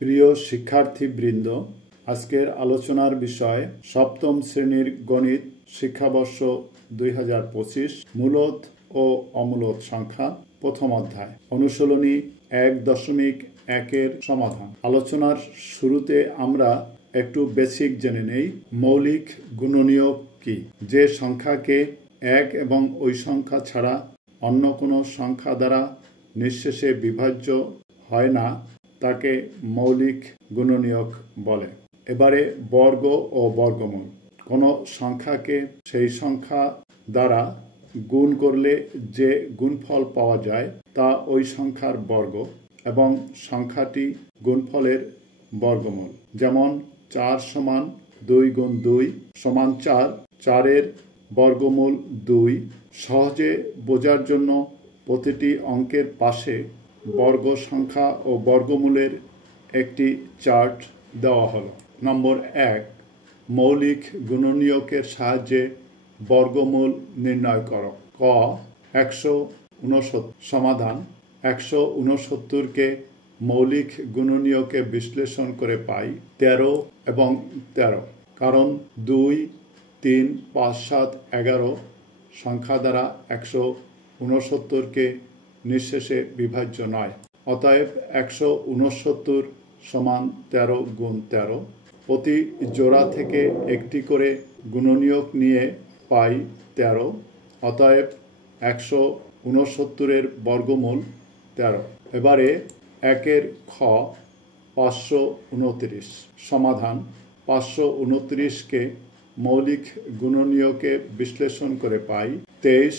প্রিয় শিক্ষার্থীবৃন্দ, আজকের আলোচনার বিষয় সপ্তম শ্রেণীর গণিত শিক্ষাবর্ষ 2025 মূলদ ও অমূলদ সংখ্যা প্রথম অধ্যায় অনুশীলনী 1.1 সমাধান। আলোচনার শুরুতে আমরা একটু বেসিক জেনে নেই। মৌলিক গুণনীয়ক কি? যে সংখ্যাকে এক এবং ওই সংখ্যা ছাড়া অন্য কোনো সংখ্যা দ্বারা নিঃশেষে বিভাজ্য হয় না তাকে মৌলিক গুণনীয়ক বলে। এবারে বর্গ ও বর্গমূল। কোনো সংখ্যাকে সেই সংখ্যা দ্বারা গুণ করলে যে গুণফল পাওয়া যায় তা ওই সংখ্যার বর্গ এবং সংখ্যাটি গুণফলের বর্গমূল। যেমন 4 সমান 2 গুণ 2 সমান 4, 4-এর বর্গমূল 2। সহজে বোঝার জন্য প্রতিটি অঙ্কের পাশে বর্গ সংখ্যা ও বর্গমূলের একটি চার্ট দেওয়া হলো। নম্বর 1, মৌলিক গুণনীয়কের সাহায্যে বর্গমূল নির্ণয় করো। ক 169। সমাধান: 169কে মৌলিক গুণনীয়কে বিশ্লেষণ করে পাই 13 এবং 13, কারণ 2, 3, 5, 7, 11 সংখ্যা দ্বারা 169কে নিঃশেষে বিভাজ্য নয়। অতএব 169 সমান 13 গুণ 13। প্রতি জোড়া থেকে একটি করে গুণনীয়ক নিয়ে পাই 13। অতএব 169-এর বর্গমূল 13। এবারে 1-এর খ 529। সমাধান: 529কে মৌলিক গুণনীয়কে বিশ্লেষণ করে পাই 23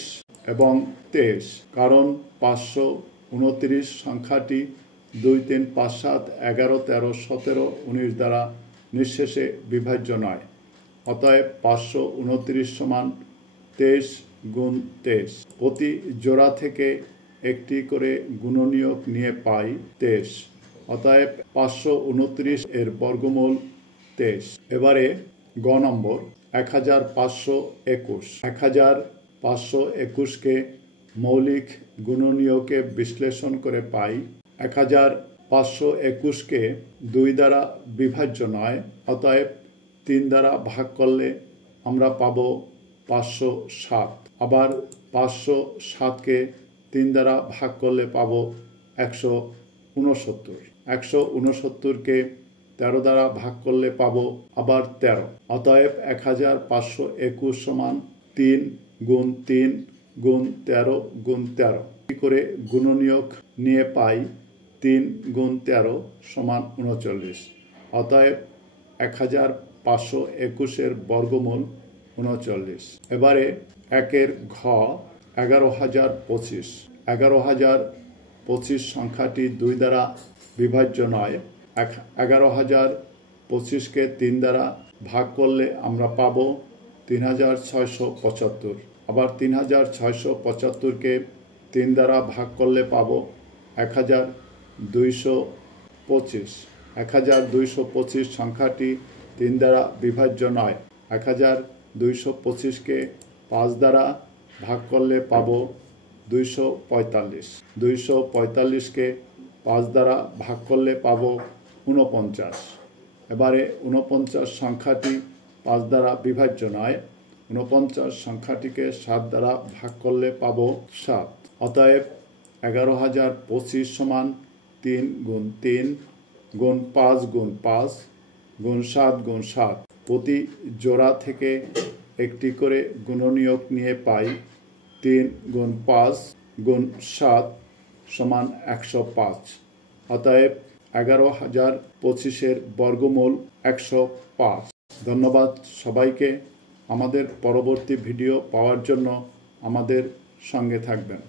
এবং 23, কারণ 529 সংখ্যাটি 2, 3, 5, 7, 11, 13, 17, 19 দ্বারা নিঃশেষে বিভাজ্য নয়। অতএব 529 সমান 23 গুণ 23। প্রতি জোড়া থেকে একটি করে গুণনীয়ক নিয়ে পাই 23। অতএব 529 এর বর্গমূল 23। এবারে গ নম্বর 1521। 1521কে মৌলিক গুণনীয়কে বিশ্লেষণ করে পাই 1521কে 2 দ্বারা বিভাজ্য নয়। অতএব 3 দ্বারা ভাগ করলে আমরা পাব 507। আবার 507কে 3 দ্বারা ভাগ করলে পাব 169। 169কে 13 দ্বারা ভাগ করলে পাব আবার 13। অতএব 1521 সমান 3 গুণ 3 গুণ 13 গুণ 13 করে গুণনীয়ক নিয়ে পাই 3 গুণ 13 সমান 39। অতএব 1521-এর বর্গমূল 39। এবারে 1-এর ঘ 11025। 11025 সংখ্যাটি 2 দ্বারা বিভাজ্য নয়। 11025কে 3 দ্বারা ভাগ করলে আমরা পাব 3675। আবার 3675কে 3 দ্বারা ভাগ করলে পাব 1225। 1225 সংখ্যাটি 3 দ্বারা বিভাজ্য নয়। 1225কে 5 দ্বারা ভাগ করলে পাব 245। 245কে 5 দ্বারা ভাগ করলে পাব 49। এবারে 49 সংখ্যাটি 5 দ্বারা বিভাজ্য নয়। 49 সংখ্যাটিকে 7 দ্বারা ভাগ করলে পাব 7। অতএব 11025 সমান 3 গুণ 3 গুণ 5 গুণ 5 গুণ 7 গুণ 7। প্রতি জোড়া থেকে একটি করে গুণনীয়ক নিয়ে পাই 3 গুণ 5 গুণ 7 সমান 105। অতএব 11025-এর বর্গমূল 105। ধন্যবাদ সবাইকে। আমাদের পরবর্তী ভিডিও পাওয়ার জন্য আমাদের সঙ্গে থাকবেন।